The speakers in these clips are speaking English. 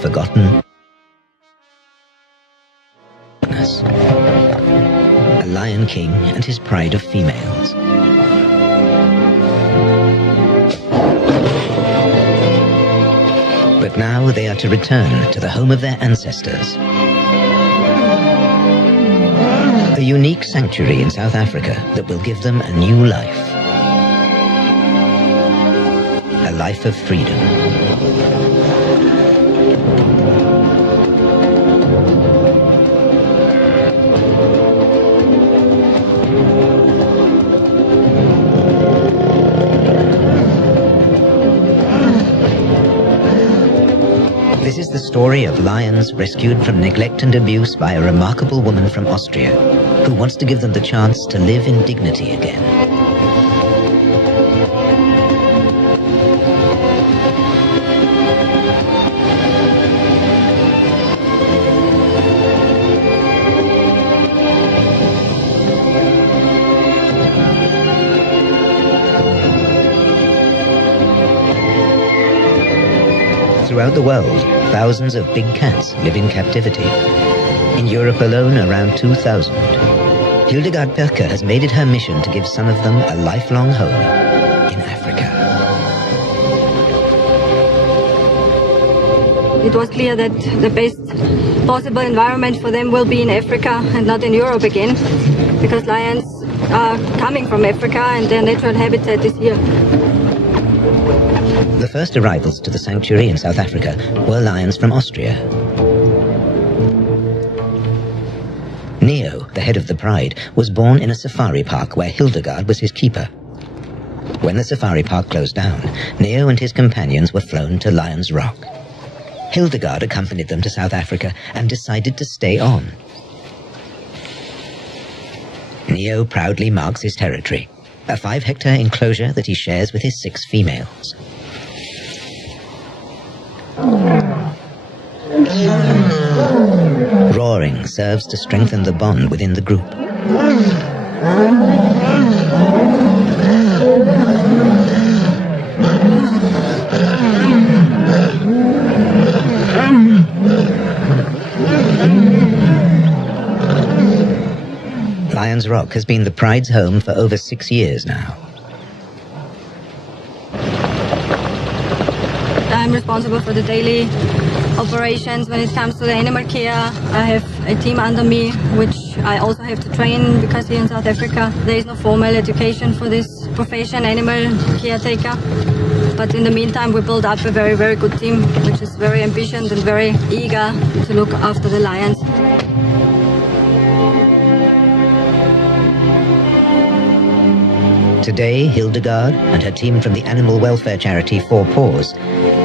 forgotten. A lion king and his pride of females. But now they are to return to the home of their ancestors. A unique sanctuary in South Africa that will give them a new life. A life of freedom. This is the story of lions rescued from neglect and abuse by a remarkable woman from Austria who wants to give them the chance to live in dignity again. Throughout the world, thousands of big cats live in captivity. In Europe alone, around 2,000. Hildegard Perker has made it her mission to give some of them a lifelong home in Africa. It was clear that the best possible environment for them will be in Africa and not in Europe again, because lions are coming from Africa and their natural habitat is here. The first arrivals to the sanctuary in South Africa were lions from Austria. Neo, the head of the pride, was born in a safari park where Hildegard was his keeper. When the safari park closed down, Neo and his companions were flown to Lion's Rock. Hildegard accompanied them to South Africa and decided to stay on. Neo proudly marks his territory, a 5-hectare enclosure that he shares with his 6 females. Roaring serves to strengthen the bond within the group. Lion's Rock has been the pride's home for over 6 years now. I'm responsible for the daily operations when it comes to the animal care. I have a team under me, which I also have to train, because here in South Africa there is no formal education for this profession, animal caretaker. But in the meantime we build up a very, very good team, which is very ambitious and very eager to look after the lions. Today, Hildegard and her team from the animal welfare charity 4 Paws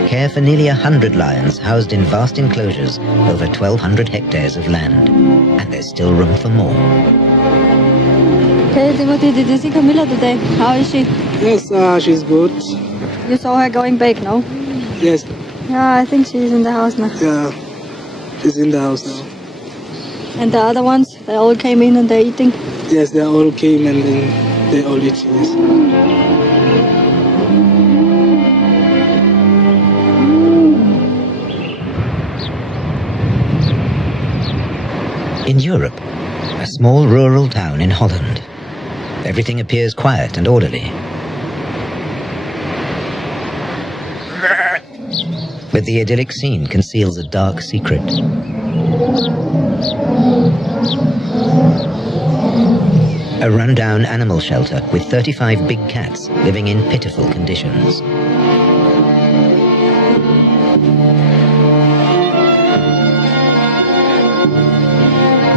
care for nearly 100 lions housed in vast enclosures over 1,200 hectares of land. And there's still room for more. Okay, Timothy, did you see Camilla today? How is she? Yes, she's good. You saw her going back, no? Yes. Yeah, I think she's in the house now. Yeah, she's in the house now. And the other ones, they all came in and they're eating? Yes, they all came and then they all eat, yes. In Europe, a small rural town in Holland. Everything appears quiet and orderly. But the idyllic scene conceals a dark secret. A rundown animal shelter with 35 big cats living in pitiful conditions.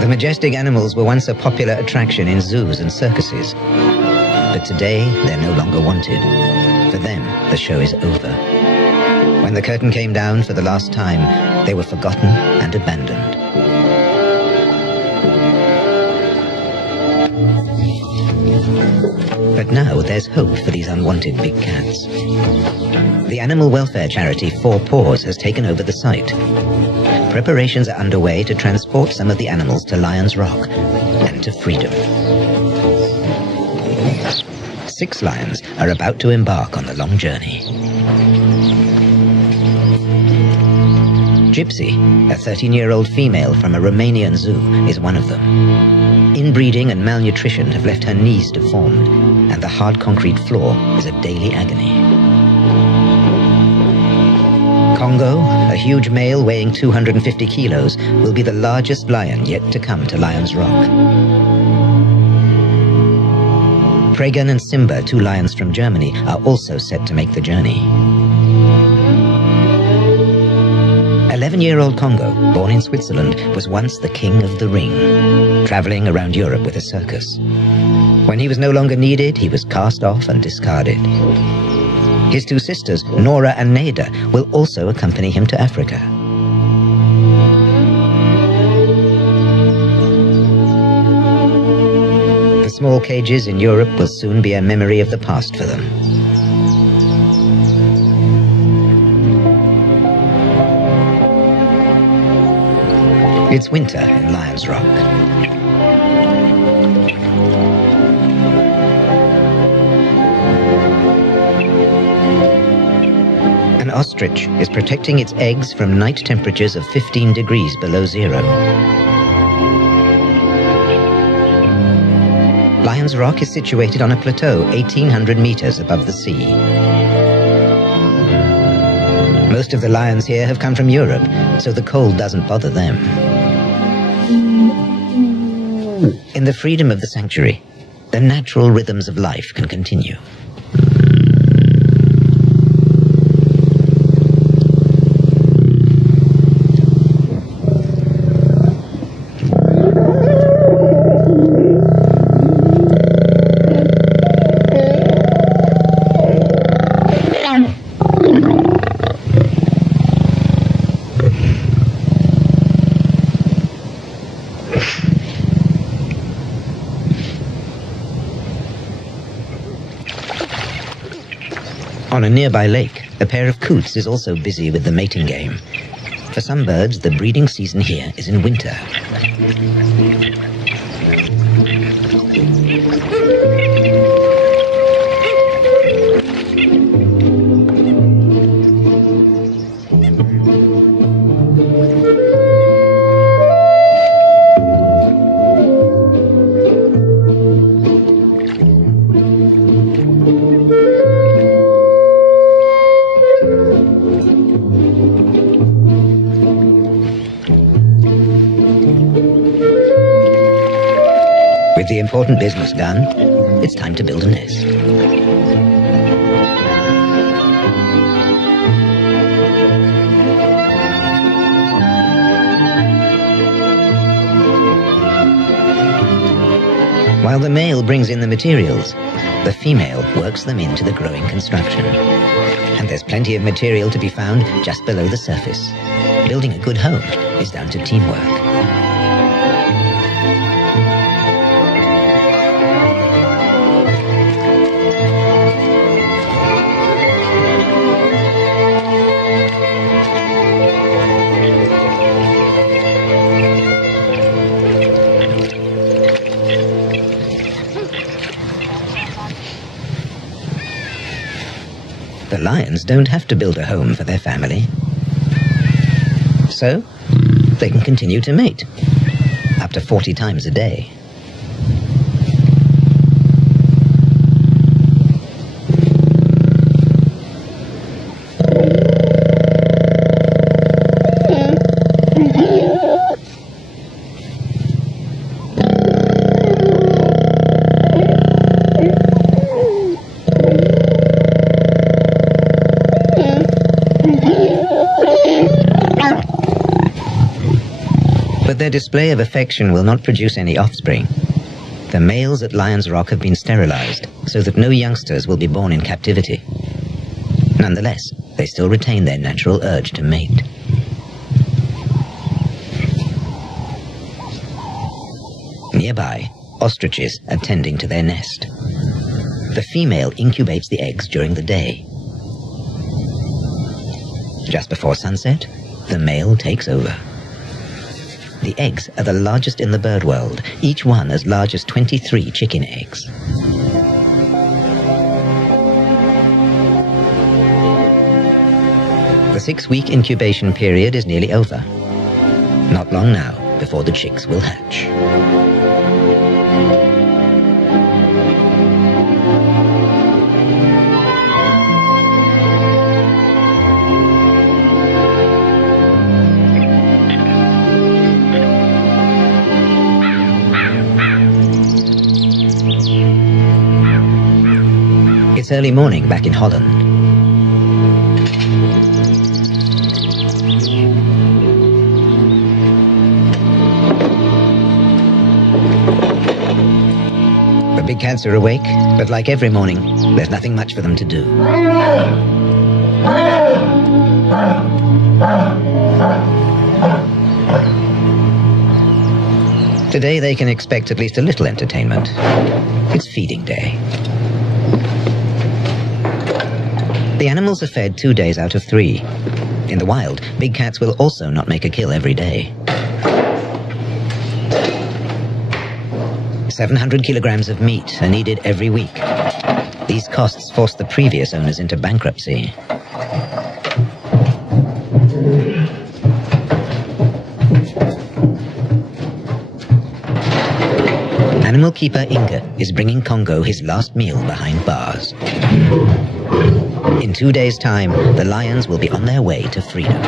The majestic animals were once a popular attraction in zoos and circuses. But today, they're no longer wanted. For them, the show is over. When the curtain came down for the last time, they were forgotten and abandoned. But now there's hope for these unwanted big cats. The animal welfare charity 4 Paws has taken over the site. Preparations are underway to transport some of the animals to Lion's Rock and to freedom. 6 lions are about to embark on the long journey. Gypsy, a 13-year-old female from a Romanian zoo, is one of them. Inbreeding and malnutrition have left her knees deformed, and the hard concrete floor is a daily agony. Congo, a huge male weighing 250 kilos, will be the largest lion yet to come to Lions Rock. Pregan and Simba, 2 lions from Germany, are also set to make the journey. 11-year-old Congo, born in Switzerland, was once the king of the ring, traveling around Europe with a circus. When he was no longer needed, he was cast off and discarded. His 2 sisters, Nora and Neda, will also accompany him to Africa. The small cages in Europe will soon be a memory of the past for them. It's winter in Lions Rock. An ostrich is protecting its eggs from night temperatures of 15 degrees below zero. Lions Rock is situated on a plateau 1,800 meters above the sea. Most of the lions here have come from Europe, so the cold doesn't bother them. In the freedom of the sanctuary, the natural rhythms of life can continue. On a nearby lake, a pair of coots is also busy with the mating game. For some birds, the breeding season here is in winter. With the important business done, it's time to build a nest. While the male brings in the materials, the female works them into the growing construction. And there's plenty of material to be found just below the surface. Building a good home is down to teamwork. The lions don't have to build a home for their family. So, they can continue to mate, up to 40 times a day. But their display of affection will not produce any offspring. The males at Lions Rock have been sterilized, so that no youngsters will be born in captivity. Nonetheless, they still retain their natural urge to mate. Nearby, ostriches are tending to their nest. The female incubates the eggs during the day. Just before sunset, the male takes over. The eggs are the largest in the bird world, each one as large as 23 chicken eggs. The 6-week incubation period is nearly over. Not long now before the chicks will hatch. It's early morning back in Holland. The big cats are awake, but like every morning, there's nothing much for them to do. Today they can expect at least a little entertainment. It's feeding day. The animals are fed 2 days out of 3. In the wild, big cats will also not make a kill every day. 700 kilograms of meat are needed every week. These costs forced the previous owners into bankruptcy. Animal keeper Inge is bringing Congo his last meal behind bars. In 2 days' time, the lions will be on their way to freedom.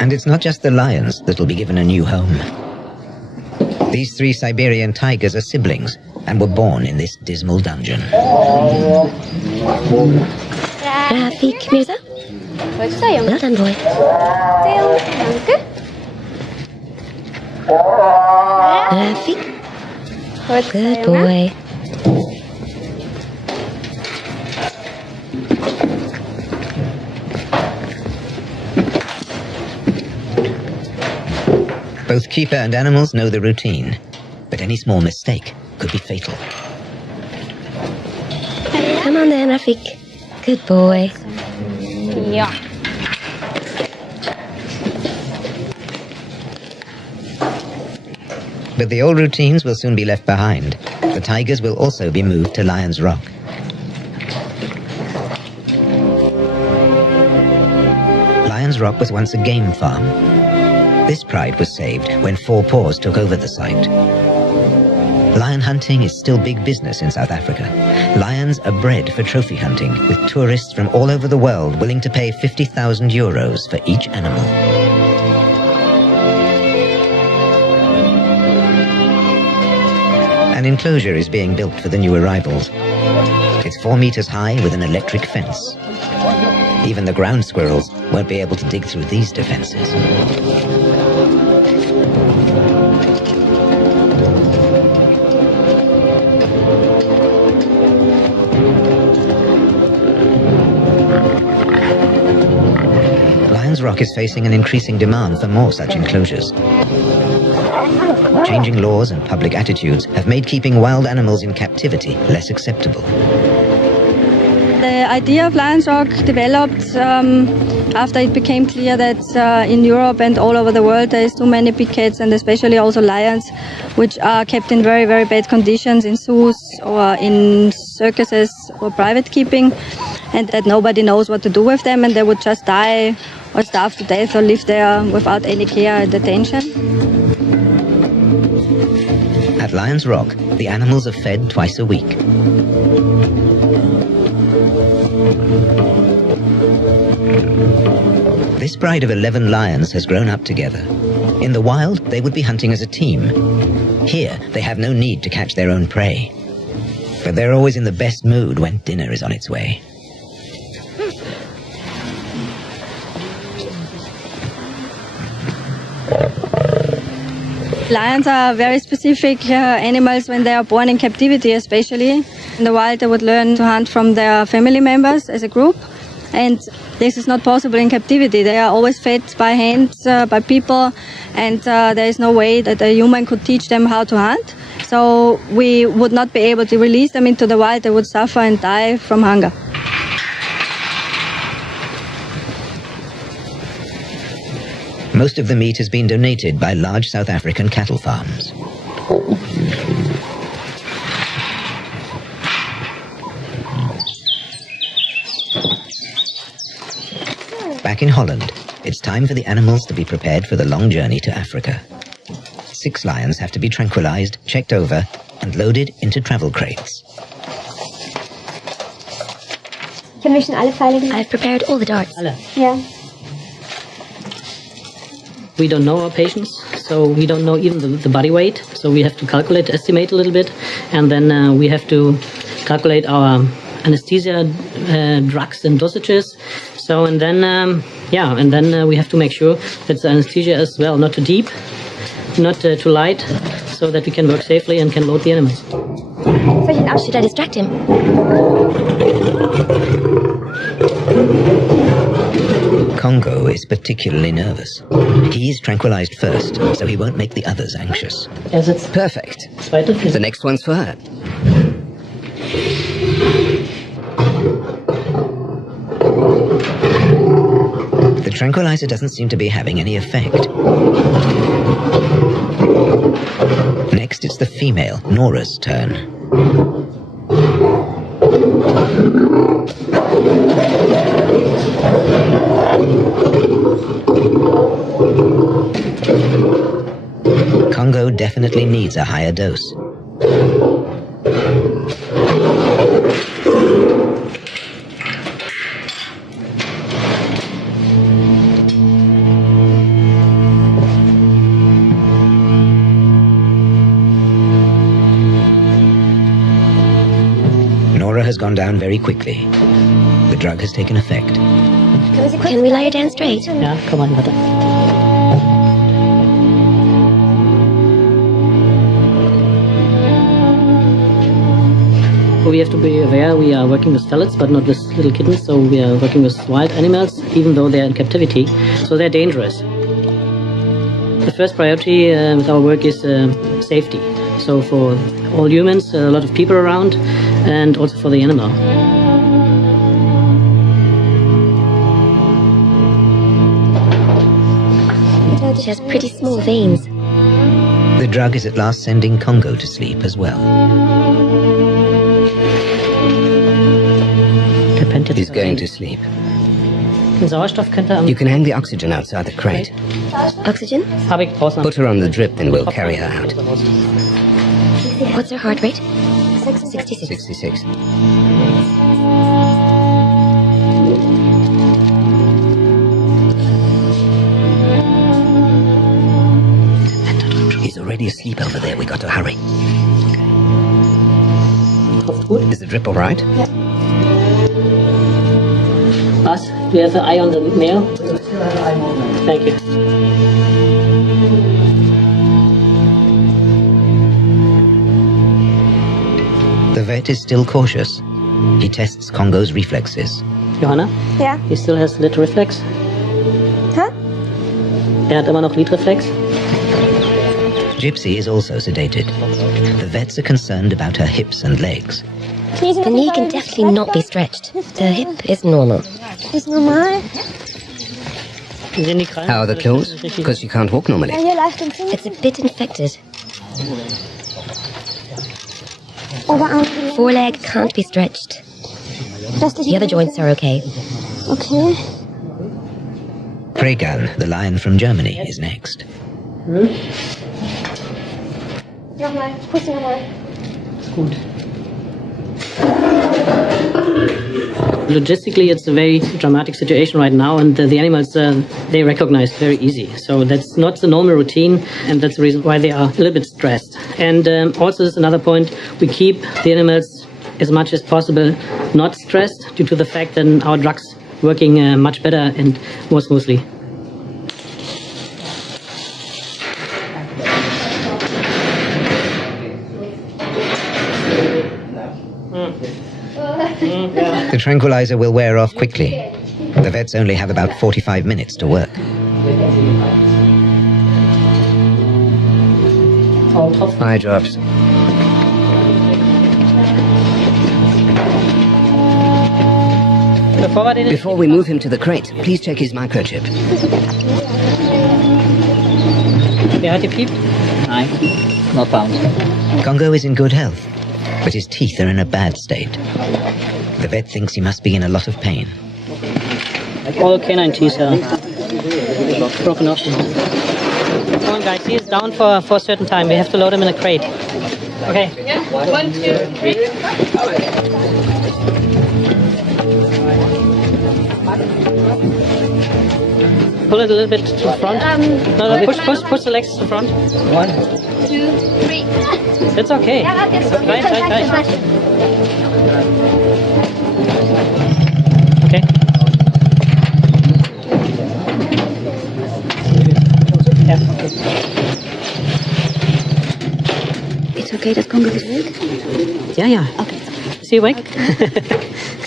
And it's not just the lions that will be given a new home. These 3 Siberian tigers are siblings and were born in this dismal dungeon. Rafik Mirza? Well done, boy. Rafik? Good boy. Both keeper and animals know the routine, but any small mistake could be fatal. Come on then, Rafik. Good boy. Yeah. But the old routines will soon be left behind. The tigers will also be moved to Lion's Rock. Lion's Rock was once a game farm. This pride was saved when 4 Paws took over the site. Lion hunting is still big business in South Africa. Lions are bred for trophy hunting, with tourists from all over the world willing to pay 50,000 euros for each animal. An enclosure is being built for the new arrivals. It's 4 meters high with an electric fence. Even the ground squirrels won't be able to dig through these defenses. Lion's Rock is facing an increasing demand for more such enclosures. Changing laws and public attitudes have made keeping wild animals in captivity less acceptable. The idea of Lion's Rock developed after it became clear that in Europe and all over the world there is too many big cats, and especially also lions, which are kept in very, very bad conditions in zoos or in circuses or private keeping, and that nobody knows what to do with them, and they would just die or starve to death or live there without any care and attention. At Lion's Rock, the animals are fed twice a week. This pride of 11 lions has grown up together. In the wild, they would be hunting as a team. Here, they have no need to catch their own prey. But they're always in the best mood when dinner is on its way. Lions are very specific animals when they are born in captivity, especially. In the wild, they would learn to hunt from their family members as a group, and this is not possible in captivity. They are always fed by hand, by people, and there is no way that a human could teach them how to hunt. So we would not be able to release them into the wild. They would suffer and die from hunger. Most of the meat has been donated by large South African cattle farms. Back in Holland, it's time for the animals to be prepared for the long journey to Africa. 6 lions have to be tranquilized, checked over, and loaded into travel crates. I've prepared all the darts. Yeah. We don't know our patients, so we don't know even the body weight. So we have to calculate, estimate a little bit, and then we have to calculate our anesthesia drugs and dosages. So and then we have to make sure that the anesthesia as well not too deep, not too light, so that we can work safely and can load the animals. Should I distract him? Congo is particularly nervous. He's tranquilized first, so he won't make the others anxious. Perfect. The next one's for her. The tranquilizer doesn't seem to be having any effect. Next, it's the female, Nora's, turn. Congo definitely needs a higher dose. Nora has gone down very quickly. The drug has taken effect. Can we lie her down straight? Yeah, come on, Mother. We have to be aware we are working with fellets, but not with little kittens, so we are working with wild animals, even though they are in captivity, so they're dangerous. The first priority with our work is safety. So for all humans, a lot of people around, and also for the animal. She has pretty small veins. The drug is at last sending Congo to sleep as well. He's going to sleep. You You can hang the oxygen outside the crate. Oxygen? Put her on the drip, then we'll carry her out. What's her heart rate? 66. 66. He's already asleep over there. We got to hurry. Is the drip all right? Us, do you have an eye on the male? Thank you. The vet is still cautious. He tests Congo's reflexes. Johanna? Ja. He still has lid reflex? Hä? Hat immer noch Lidreflex? Gypsy is also sedated. The vets are concerned about her hips and legs. The knee can definitely not be stretched. The hip is normal. Ist normal. How are the claws? Because she can't walk normally. Ja, hier leicht entzündet. It's a bit infected. Oberarm. Foreleg can't be stretched. The other joints are okay. Okay. Pregan, the lion from Germany, is next. Nochmal. Puste nochmal. Gut. Logistically, it's a very dramatic situation right now, and the animals, they recognize very easy. So that's not the normal routine, and that's the reason why they are a little bit stressed. And also, there's another point, we keep the animals as much as possible not stressed due to the fact that our drugs working much better and more smoothly. The tranquilizer will wear off quickly. The vets only have about 45 minutes to work. Eye drops. Before we move him to the crate, please check his microchip. Not found. Congo is in good health, but his teeth are in a bad state. The vet thinks he must be in a lot of pain. All canine teeth are broken off. Come on, guys, he is down for a certain time. We have to load him in a crate. Okay. Yeah. 1, 2, 3. Pull it a little bit to the front. No, push the legs to the front. 1, 2, 3. It's okay. Right. Okay. Yeah, okay. It's okay that Congo is awake? Yeah. Okay. Is he awake?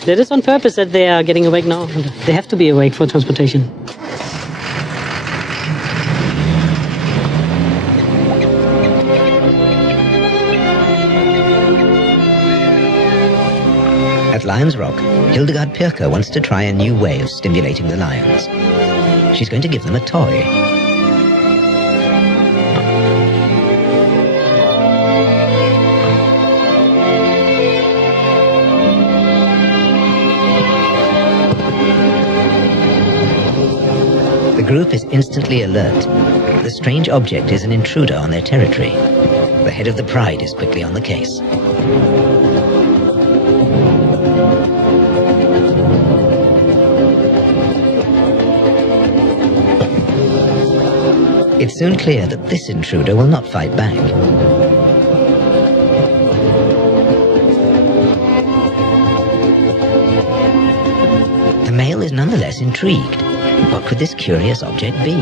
That is on purpose that they are getting awake now. They have to be awake for transportation. At Lions Rock, Hildegard Pirker wants to try a new way of stimulating the lions. She's going to give them a toy. The group is instantly alert. The strange object is an intruder on their territory. The head of the pride is quickly on the case. It's soon clear that this intruder will not fight back. The male is nonetheless intrigued. What could this curious object be?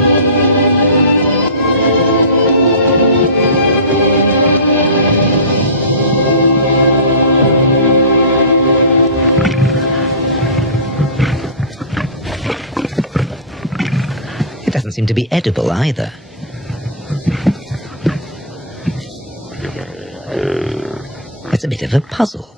It doesn't seem to be edible either. It's a bit of a puzzle.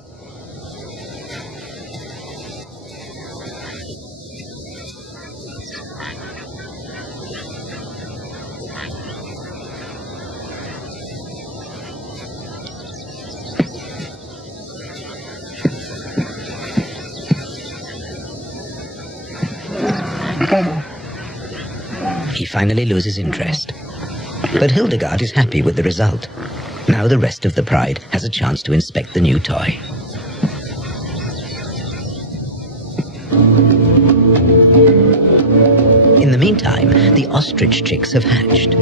He finally loses interest. But Hildegard is happy with the result. Now the rest of the pride has a chance to inspect the new toy. In the meantime, the ostrich chicks have hatched.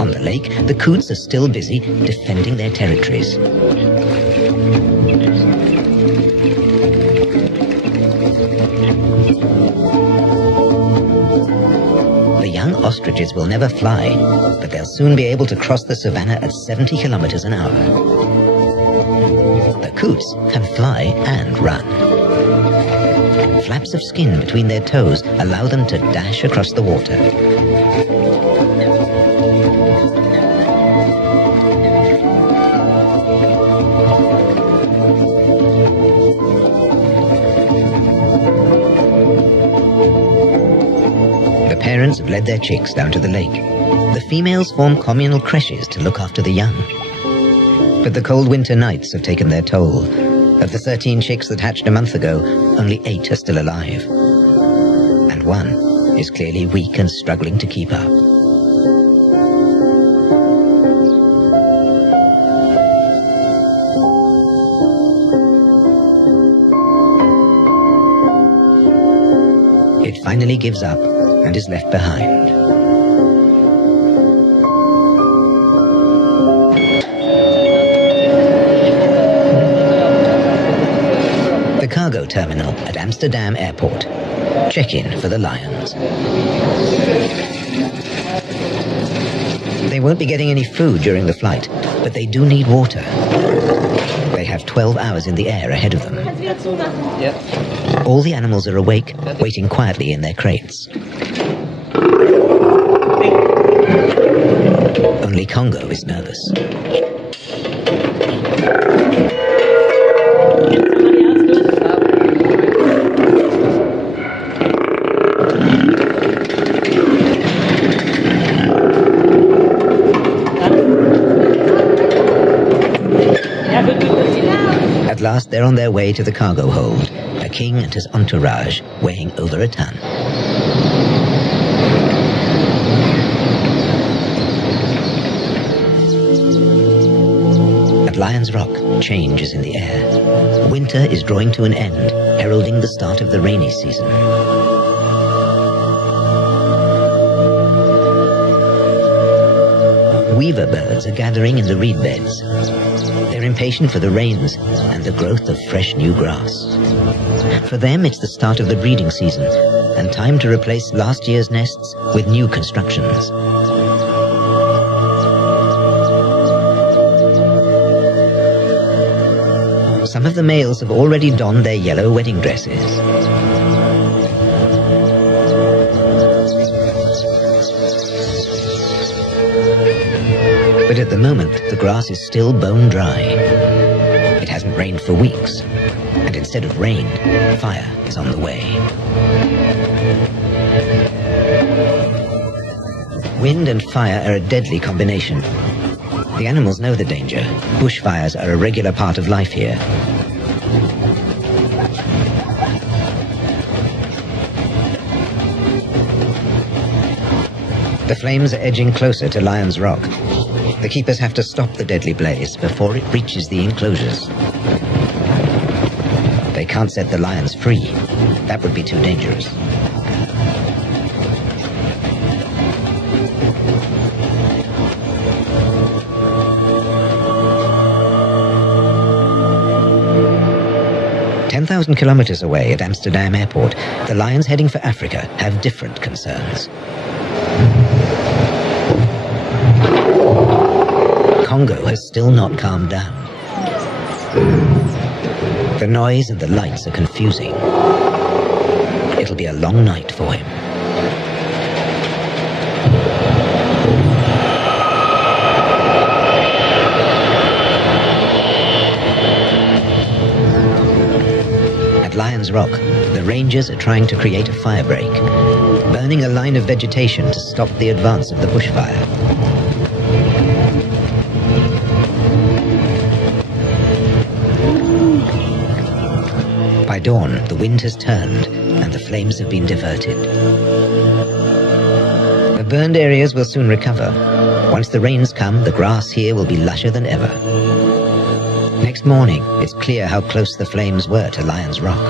On the lake, the coots are still busy defending their territories. The young ostriches will never fly, but they'll soon be able to cross the savannah at 70 kilometers an hour. The coots can fly and run. Flaps of skin between their toes allow them to dash across the water. Parents have led their chicks down to the lake. The females form communal creches to look after the young. But the cold winter nights have taken their toll. Of the 13 chicks that hatched a month ago, only 8 are still alive. And one is clearly weak and struggling to keep up. It finally gives up and is left behind. The cargo terminal at Amsterdam Airport. Check-in for the lions. They won't be getting any food during the flight, but they do need water. They have 12 hours in the air ahead of them. All the animals are awake, waiting quietly in their crates. Only Congo is nervous. last, they're on their way to the cargo hold, a king and his entourage weighing over a ton. At Lion's Rock, change is in the air. Winter is drawing to an end, heralding the start of the rainy season. Weaver birds are gathering in the reed beds. They're impatient for the rains and the growth of fresh new grass. For them, it's the start of the breeding season and time to replace last year's nests with new constructions. Some of the males have already donned their yellow wedding dresses. But at the moment, the grass is still bone dry. It hasn't rained for weeks, and instead of rain, fire is on the way. Wind and fire are a deadly combination. The animals know the danger. Bushfires are a regular part of life here. The flames are edging closer to Lion's Rock. The keepers have to stop the deadly blaze before it reaches the enclosures. They can't set the lions free. That would be too dangerous. "10,000 kilometers away at Amsterdam Airport, the lions heading for Africa have different concerns. Congo has still not calmed down. The noise and the lights are confusing. It'll be a long night for him. At Lion's Rock, the rangers are trying to create a firebreak, burning a line of vegetation to stop the advance of the bushfire. By dawn, the wind has turned and the flames have been diverted. The burned areas will soon recover. Once the rains come, the grass here will be lusher than ever. Next morning, it's clear how close the flames were to Lion's Rock.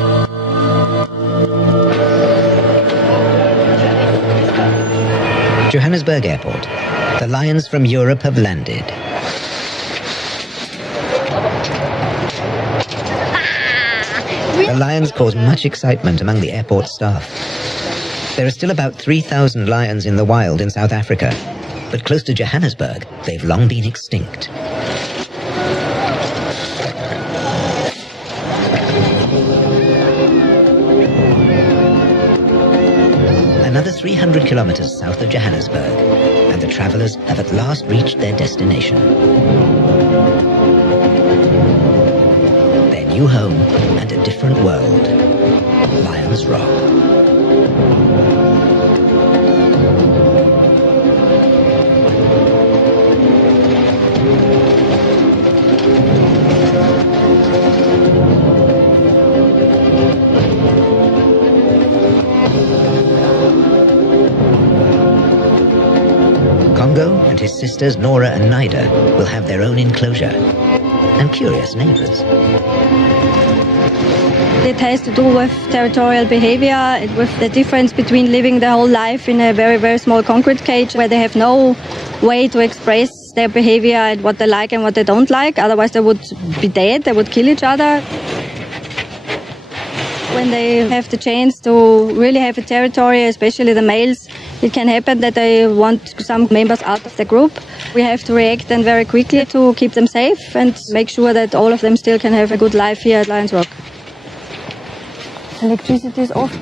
Johannesburg Airport. The lions from Europe have landed. The lions cause much excitement among the airport staff. There are still about 3,000 lions in the wild in South Africa, but close to Johannesburg, they've long been extinct. Another 300 kilometers south of Johannesburg, and the travelers have at last reached their destination. Their new home and a different world. Lion's Rock. Congo and his sisters Nora and Nida will have their own enclosure and curious neighbors. It has to do with territorial behavior, with the difference between living their whole life in a very, very small concrete cage where they have no way to express their behavior and what they like and what they don't like. Otherwise they would be dead, they would kill each other. When they have the chance to really have a territory, especially the males, it can happen that they want some members out of the group. We have to react then very quickly to keep them safe and make sure that all of them still can have a good life here at Lion's Rock. Electricity is off.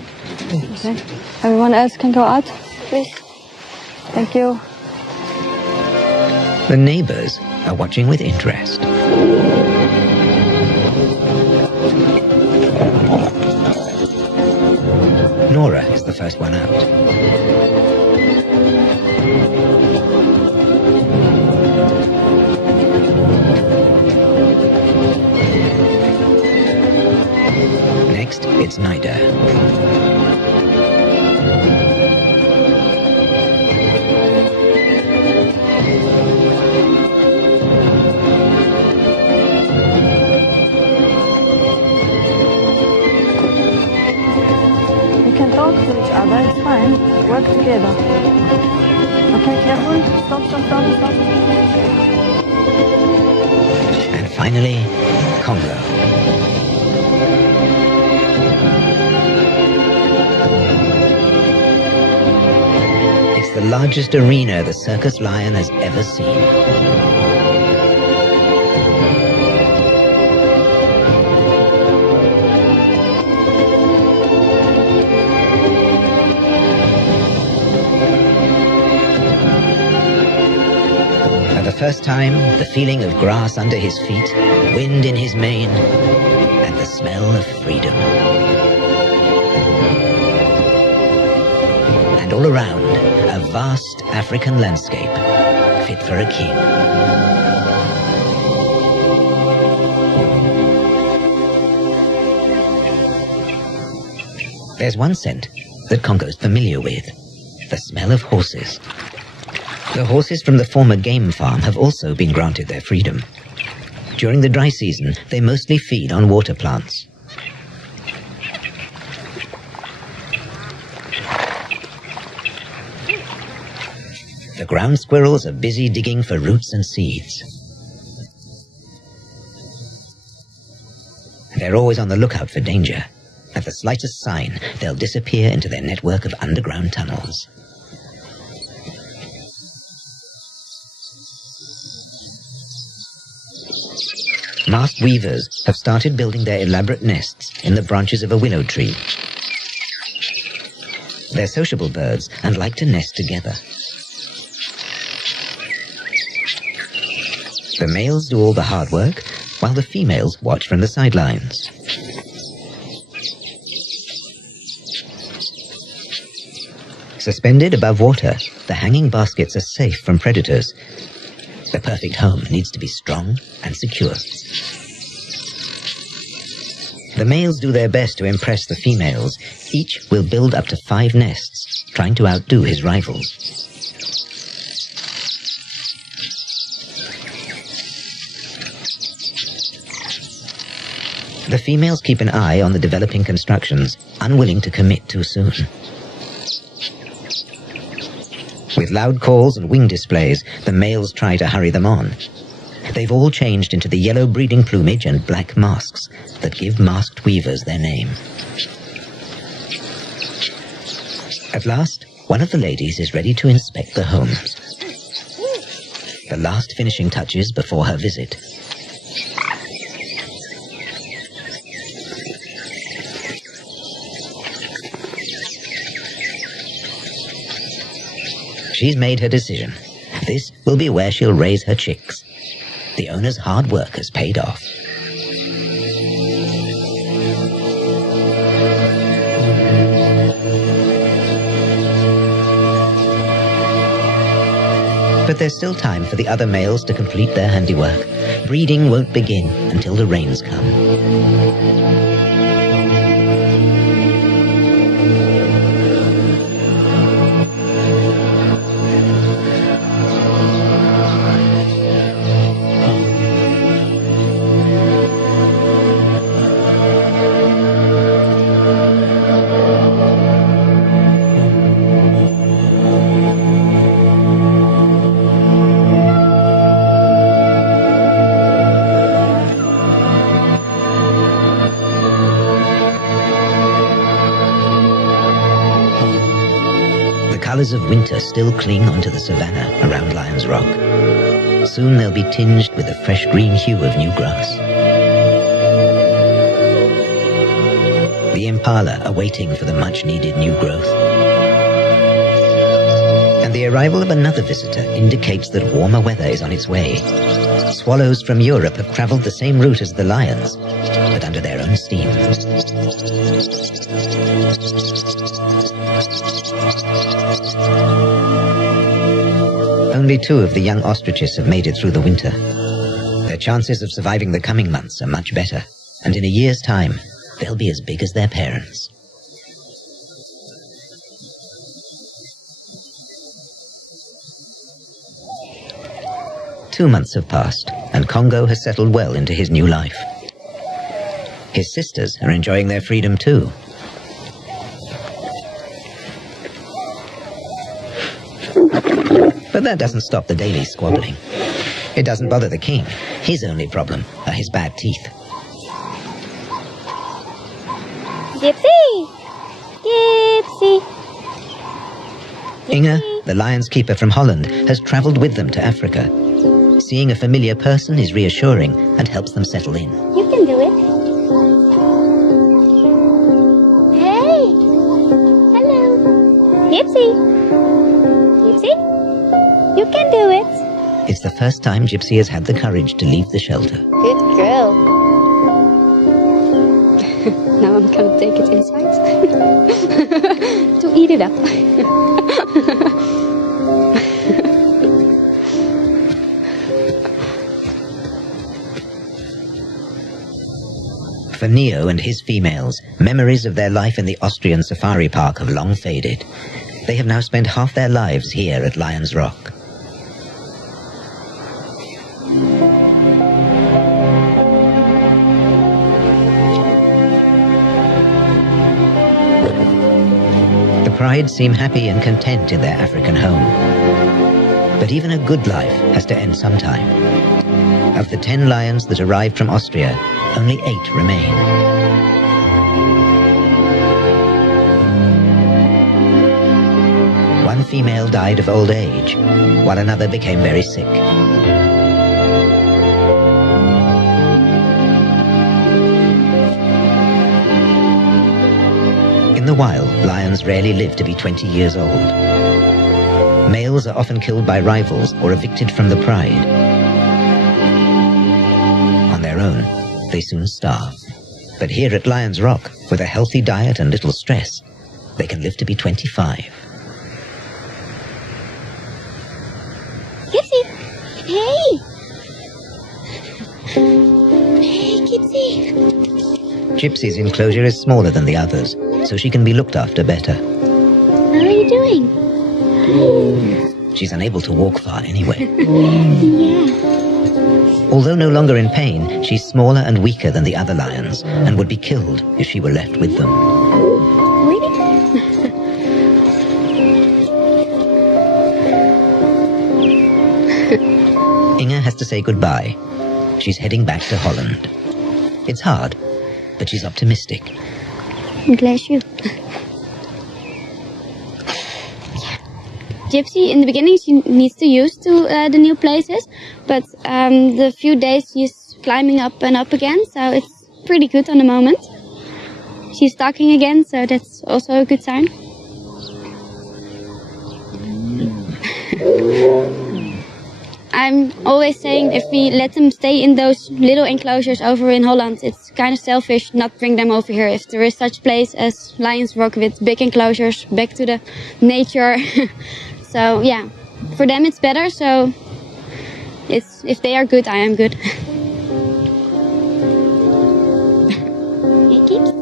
Okay. Everyone else can go out, please. Thank you. The neighbors are watching with interest. Nora is the first one out. Work together. Okay, careful. Stop, stop, stop, stop. And finally, Congo. It's the largest arena the circus lion has ever seen. For the first time, the feeling of grass under his feet, wind in his mane, and the smell of freedom. And all around, a vast African landscape, fit for a king. There's one scent that Congo's familiar with, the smell of horses. The horses from the former game farm have also been granted their freedom. During the dry season, they mostly feed on water plants. The ground squirrels are busy digging for roots and seeds. They're always on the lookout for danger. At the slightest sign, they'll disappear into their network of underground tunnels. Masked weavers have started building their elaborate nests in the branches of a willow tree. They're sociable birds and like to nest together. The males do all the hard work, while the females watch from the sidelines. Suspended above water, the hanging baskets are safe from predators. The perfect home needs to be strong and secure. The males do their best to impress the females. Each will build up to 5 nests, trying to outdo his rivals. The females keep an eye on the developing constructions, unwilling to commit too soon. With loud calls and wing displays, the males try to hurry them on. They've all changed into the yellow breeding plumage and black masks that give masked weavers their name. At last, one of the ladies is ready to inspect the homes. The last finishing touches before her visit. She's made her decision. This will be where she'll raise her chicks. The owner's hard work has paid off. But there's still time for the other males to complete their handiwork. Breeding won't begin until the rains come. The colours of winter still cling onto the savannah around Lion's Rock. Soon they'll be tinged with the fresh green hue of new grass. The impala are waiting for the much-needed new growth. And the arrival of another visitor indicates that warmer weather is on its way. Swallows from Europe have travelled the same route as the lions, but under their own steam. Only 2 of the young ostriches have made it through the winter. Their chances of surviving the coming months are much better, and in a year's time, they'll be as big as their parents. Two months have passed, and Congo has settled well into his new life. His sisters are enjoying their freedom too. But that doesn't stop the daily squabbling. It doesn't bother the king. His only problem are his bad teeth. Gypsy! Gypsy! Inge, the lion's keeper from Holland, has travelled with them to Africa. Seeing a familiar person is reassuring and helps them settle in. You can do it. Hey! Hello! Gypsy! Gypsy? You can do it. It's the first time Gypsy has had the courage to leave the shelter. Good girl. Now I'm gonna take it inside to eat it up. For Neo and his females, memories of their life in the Austrian safari park have long faded. They have now spent half their lives here at Lion's Rock. The Pride seem happy and content in their African home. But even a good life has to end sometime. Of the 10 lions that arrived from Austria, only 8 remain. One female died of old age, while another became very sick. In the wild, lions rarely live to be 20 years old. Males are often killed by rivals or evicted from the pride. On their own, they soon starve. But here at Lion's Rock, with a healthy diet and little stress, they can live to be 25. Gypsy! Hey! Hey, Gypsy! Gypsy's enclosure is smaller than the others, so she can be looked after better. How are you doing? She's unable to walk far anyway. Yeah. Although no longer in pain, she's smaller and weaker than the other lions, and would be killed if she were left with them. Really? Inge has to say goodbye. She's heading back to Holland. It's hard, but she's optimistic. Bless you. Gypsy, in the beginning, she needs to use to the new places, but the few days she's climbing up and up again, so it's pretty good on the moment. She's talking again, so that's also a good sign. I'm always saying if we let them stay in those little enclosures over in Holland, it's kind of selfish not bring them over here. If there is such place as Lion's Rock with big enclosures, back to the nature. So yeah, for them it's better, so it's, if they are good, I am good. Hey, Kips.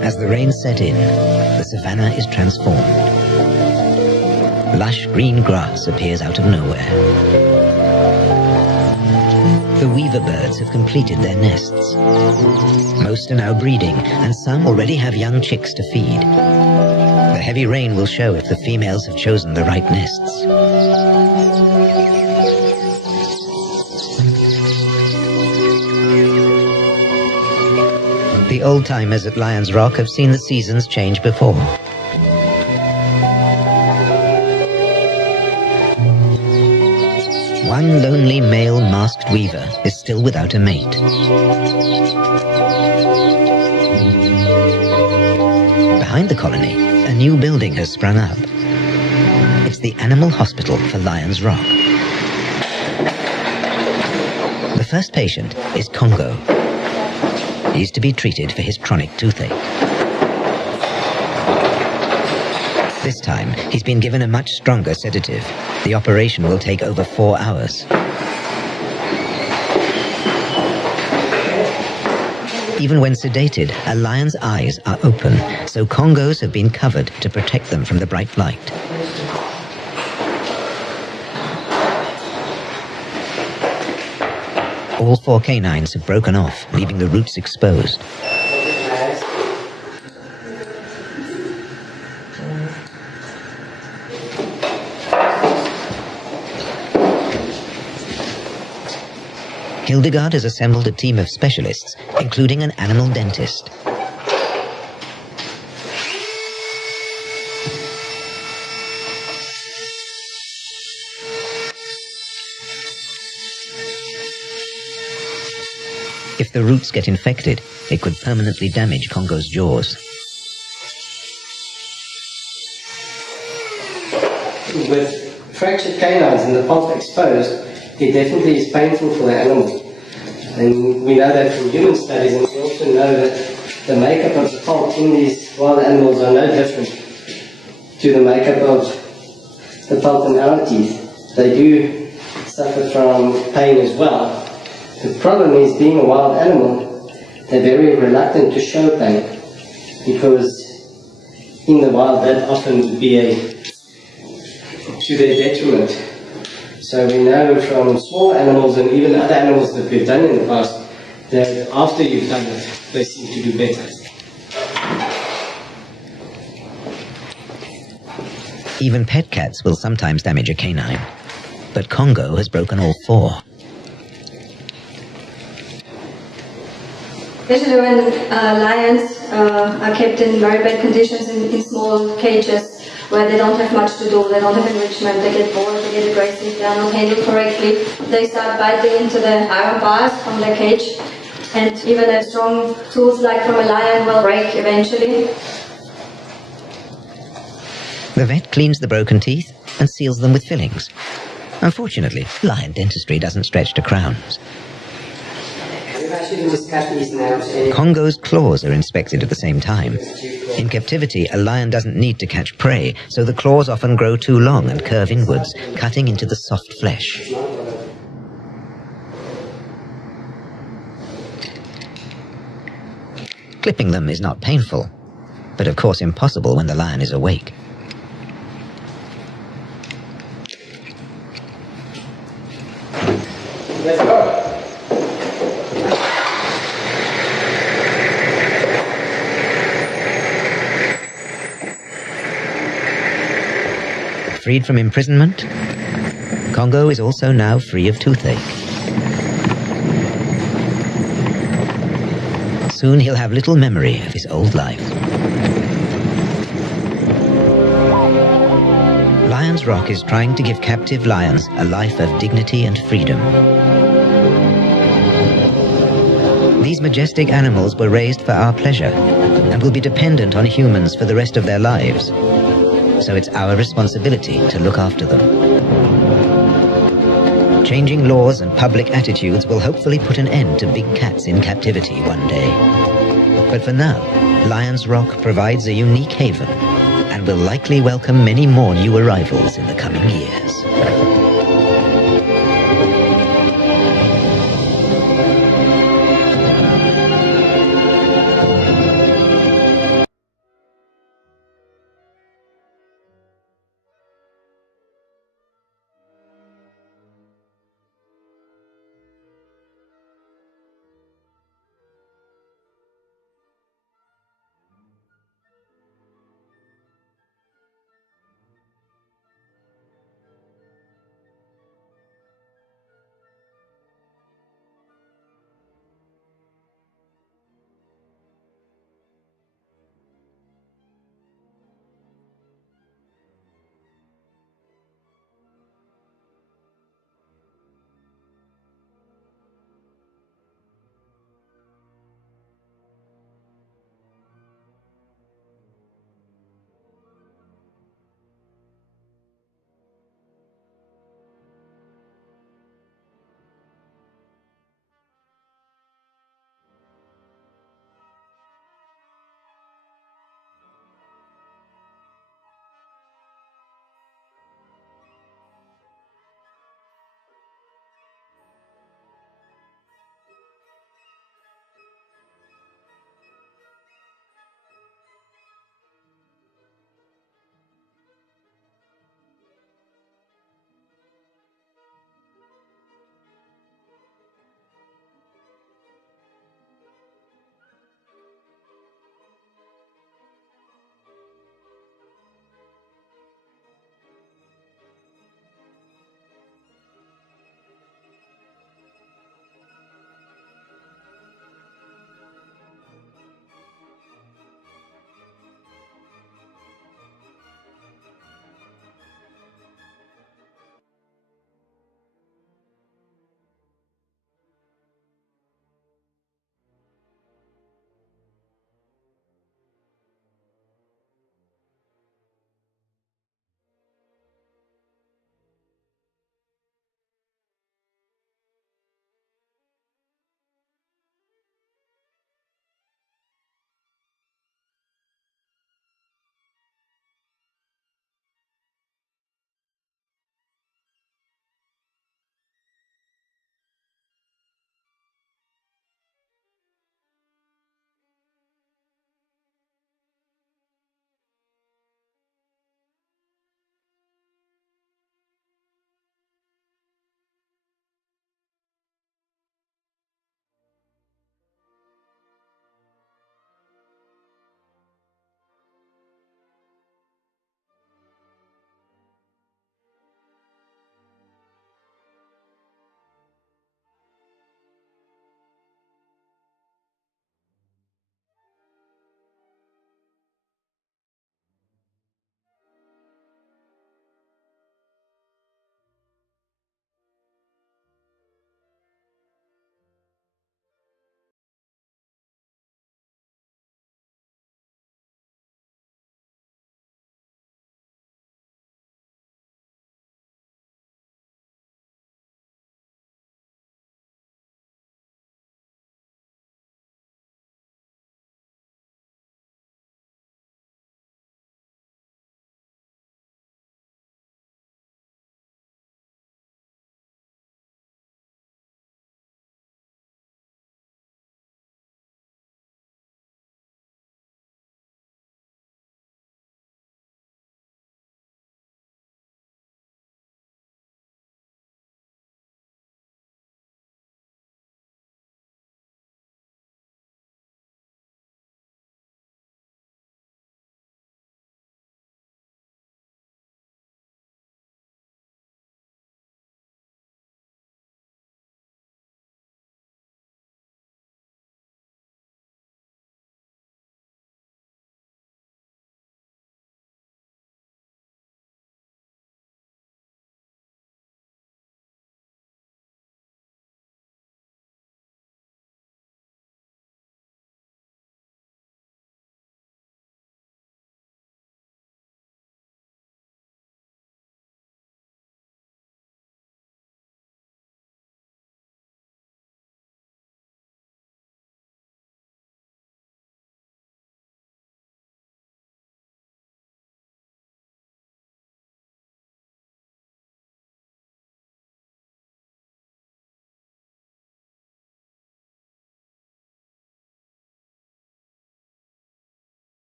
As the rain set in, the savannah is transformed. Lush green grass appears out of nowhere. The weaver birds have completed their nests. Most are now breeding, and some already have young chicks to feed. The heavy rain will show if the females have chosen the right nests. The old-timers at Lion's Rock have seen the seasons change before. One lonely male masked weaver is still without a mate. Behind the colony, a new building has sprung up. It's the Animal Hospital for Lion's Rock. The first patient is Congo. He's to be treated for his chronic toothache. This time, he's been given a much stronger sedative. The operation will take over 4 hours. Even when sedated, a lion's eyes are open, so Congos have been covered to protect them from the bright light. All 4 canines have broken off, leaving the roots exposed. Hildegard has assembled a team of specialists, including an animal dentist. If the roots get infected, it could permanently damage Congo's jaws. With fractured canines and the pulp exposed, it definitely is painful for the animal. And we know that from human studies, and we also know that the makeup of the pulp in these wild animals are no different to the makeup of the pulp in our teeth. They do suffer from pain as well. The problem is, being a wild animal, they're very reluctant to show pain, because in the wild that often would be to their detriment. So we know from small animals and even other animals that we've done in the past that after you've done it, they seem to do better. Even pet cats will sometimes damage a canine, but Congo has broken all 4. Especially when lions are kept in very bad conditions in small cages where they don't have much to do, they don't have enrichment, they get bored, they get aggressive, they are not handled correctly. They start biting into the iron bars from their cage, and even a strong tooth like from a lion will break eventually. The vet cleans the broken teeth and seals them with fillings. Unfortunately, lion dentistry doesn't stretch to crowns. Congo's claws are inspected at the same time. In captivity, a lion doesn't need to catch prey, so the claws often grow too long and curve inwards, cutting into the soft flesh. Clipping them is not painful, but of course impossible when the lion is awake. Let's go. Freed from imprisonment, Congo is also now free of toothache. Soon he'll have little memory of his old life. Lions Rock is trying to give captive lions a life of dignity and freedom. These majestic animals were raised for our pleasure and will be dependent on humans for the rest of their lives. So it's our responsibility to look after them. Changing laws and public attitudes will hopefully put an end to big cats in captivity one day. But for now, Lions Rock provides a unique haven and will likely welcome many more new arrivals in the coming years.